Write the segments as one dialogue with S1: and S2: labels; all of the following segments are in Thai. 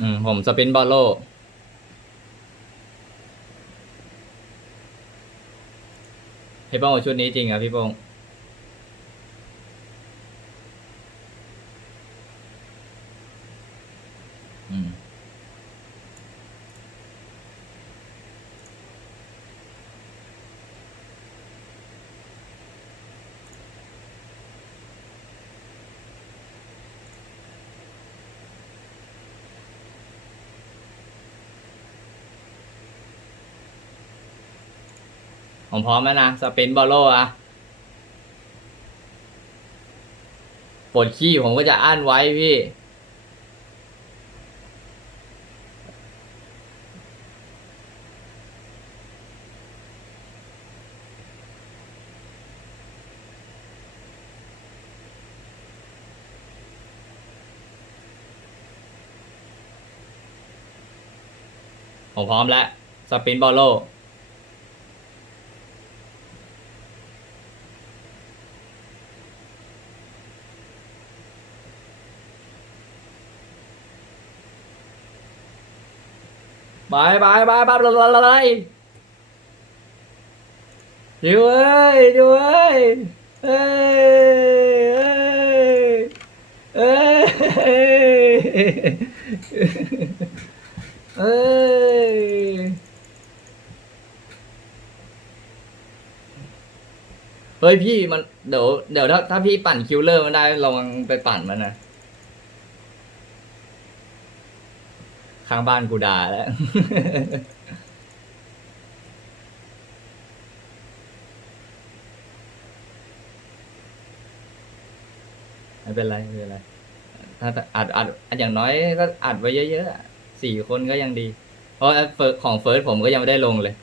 S1: อืม ผมสปินบอลโล พี่โป้งเอาชุดนี้จริงเหรอะพี่โป้ง ผมพร้อมแล้วนะสเปนบอลโลอะปวดขี้ผมก็จะอั้นไว้พี่ ผมพร้อมแล้ว สปินบอลโล บายบายบายบายบายบายบายดูเอ้ยดูเอ้ยเอ้ยเอ้ยเอ้ยเอ้ยเฮ้ยพี่มันเดี๋ยวเดี๋ยวถ้าถ้าพี่ปั่นคิวเลอร์มันได้ลองไปปั่นมันนะ ข้างบ้านกูด่าแล้ว ไม่เป็นไรไม่เป็นไรถ้าอัดอัดอัดอย่างน้อยก็อัดไว้เยอะๆสี่คนก็ยังดี เพราะของเฟิร์สผมก็ยังไม่ได้ลงเลย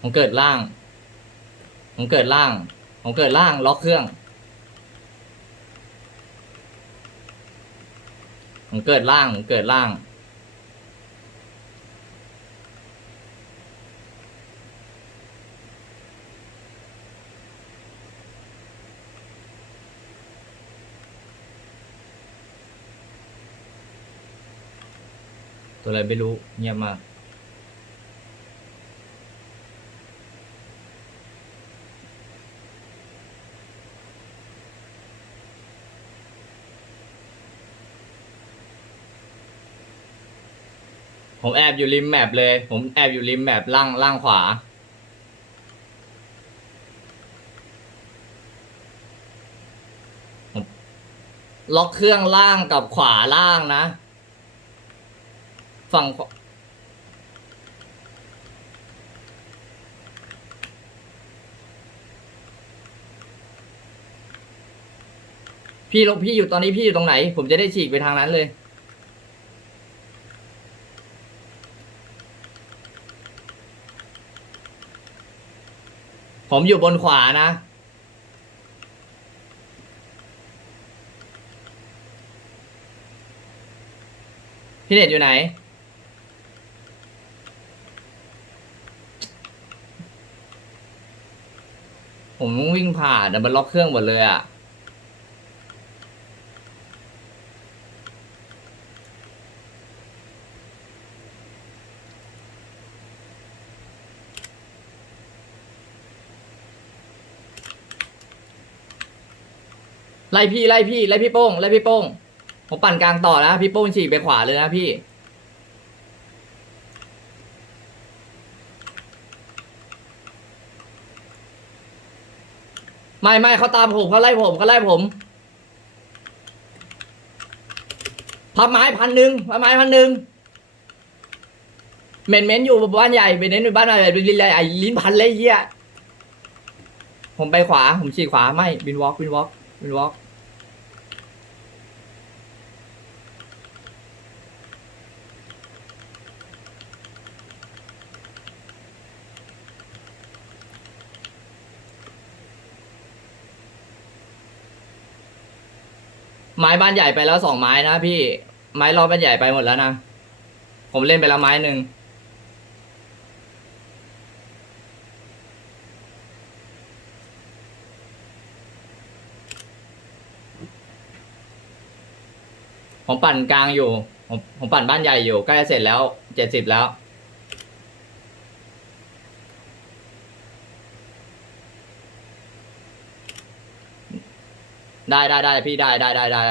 S1: ผมเกิดล่าง ผมเกิดล่าง ผมเกิดล่างล็อกเครื่อง ผมเกิดล่างผมเกิดล่าง ตัวอะไรไม่รู้เงียบมาก ผมแอบอยู่ริมแมปเลย ผมแอบอยู่ริมแมปล่างล่างขวา ล็อกเครื่องล่างกับขวาล่างนะ ฝั่งขวาพี่ลงพี่อยู่ตอนนี้พี่อยู่ตรงไหน ผมจะได้ฉีกไปทางนั้นเลย ผมอยู่บนขวานะ พี่เน็ตอยู่ไหน ผมวิ่งผ่านแต่มันล็อกเครื่องหมดเลยอะ ไล่พี่ไล่พี่ไล่พี่โป้งไล่พี่โป้งผมปั่นกลางต่อนะพี่โป้งฉีกไปขวาเลยนะพี่ไม่ไม่เขาตามผมเขาไล่ผมเขาไล่ผมพับไม้พันหนึ่งพับไม้พันหนึ่งเมนเมนอยู่บ้านใหญ่เมนเมนอยู่บ้านใหญ่เป็นลิ้นใหญ่ลิ้นพันเลยเหี้ยผมไปขวาผมฉีกขวาไม่บินวอล์กบินวอล์ก บินวอล์กไม้บ้านใหญ่ไปแล้วสองไม้นะพี่ ไม้รอบบ้านใหญ่ไปหมดแล้วนะ ผมเล่นไปแล้วไม้หนึ่ง ผมปั่นกลางอยู่ ผมผมปั่นบ้านใหญ่อยู่ใกล้จะเสร็จแล้วเจ็ดสิบแล้ว ได้ได้ได้พี่ได้ได้ได้ได้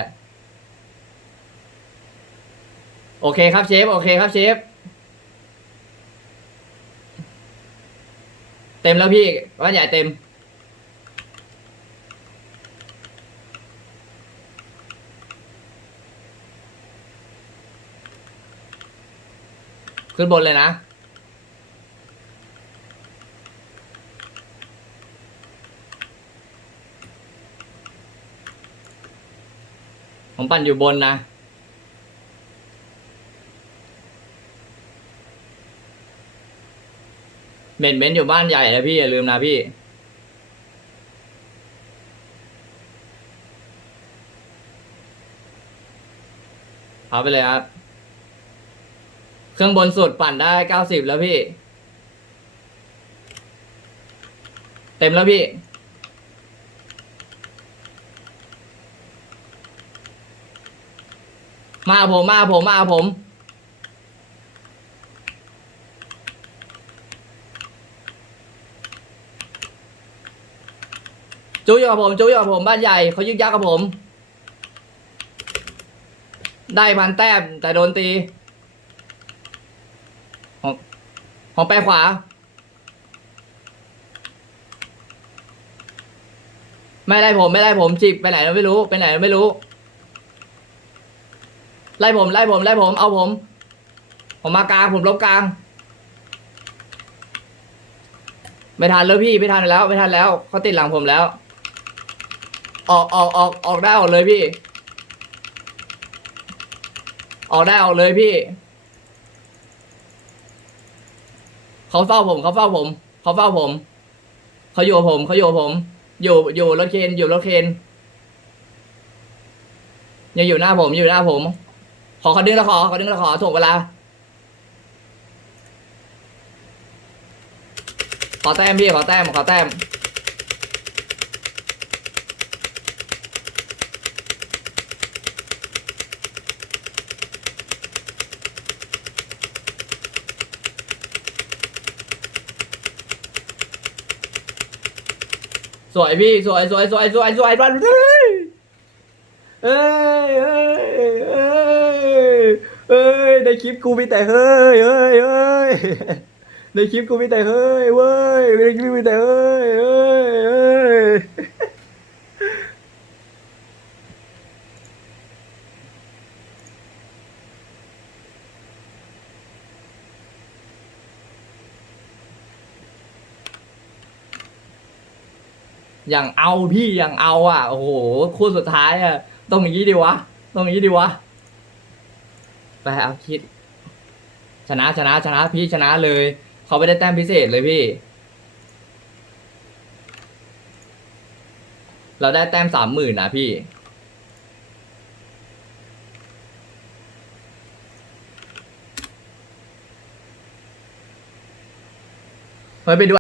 S1: โอเคครับเชฟโอเคครับเชฟเต็มแล้วพี่บ้านใหญ่เต็ม ขึ้นบนเลยนะ ผมปั่นอยู่บนนะ เบนเบนอยู่บ้านใหญ่นะพี่ อย่าลืมนะพี่เอาไปเลยครับ เครื่องบนสุดปั่นได้เก้าสิบแล้วพี่ เต็มแล้วพี่ มาผมมาผมมาผมจุ๊ยกับผมจุ๊ยกับผมบ้านใหญ่เขายึกยักกับผม ได้พันแต้มแต่โดนตี ของ ของแปรขวา ไม่ไล่ผมไม่ไล่ผมจิกไปไหนเราไม่รู้ไปไหนเราไม่รู้ ไล่ผมไล่ผมไล่ผมเอาผม ผมมากลางผมลบกลาง ไม่ทันแล้วพี่ไม่ทันแล้ว ไม่ทันแล้วเขาติดหลังผมแล้ว ออกออกออกออกได้ออกเลยพี่ ออกได้ออกเลยพี่ เขาเฝ้าผมเขาเฝ้าผมเขาเฝ้าผมเขาอยู่กับผมเขาอยู่กับผม อยู่อยู่รถเคนอยู่รถเคนยังอยู่หน้าผมอยู่หน้าผม ขอเขาดึงตะขอเขาดึงตะขอถูกเวลาขอแต้มพี่ขอแต้มขอแต้ม สวยพี่สวยสวยสวยสวยสวยมันเฮ้ยเอ้ยเอ้ยเอ้ยเอ้ยในคลิปกูมีแต่เฮ้ยเฮ้ยเฮ้ยในคลิปกูมีแต่เฮ้ยเว้ยในคลิปมีแต่เฮ้ยเฮ้ยเฮ้ย อย่างเอาพี่อย่างเอาอะโอ้โหคู่สุดท้ายอะต้องอย่างนี้ดีวะต้องอย่างนี้ดีวะไปเอาคิด ชนะชนะชนะพี่ชนะเลย เขาไม่ได้แต้มพิเศษเลยพี่ เราได้แต้มสามหมื่นนะพี่เฮ้ยไปดู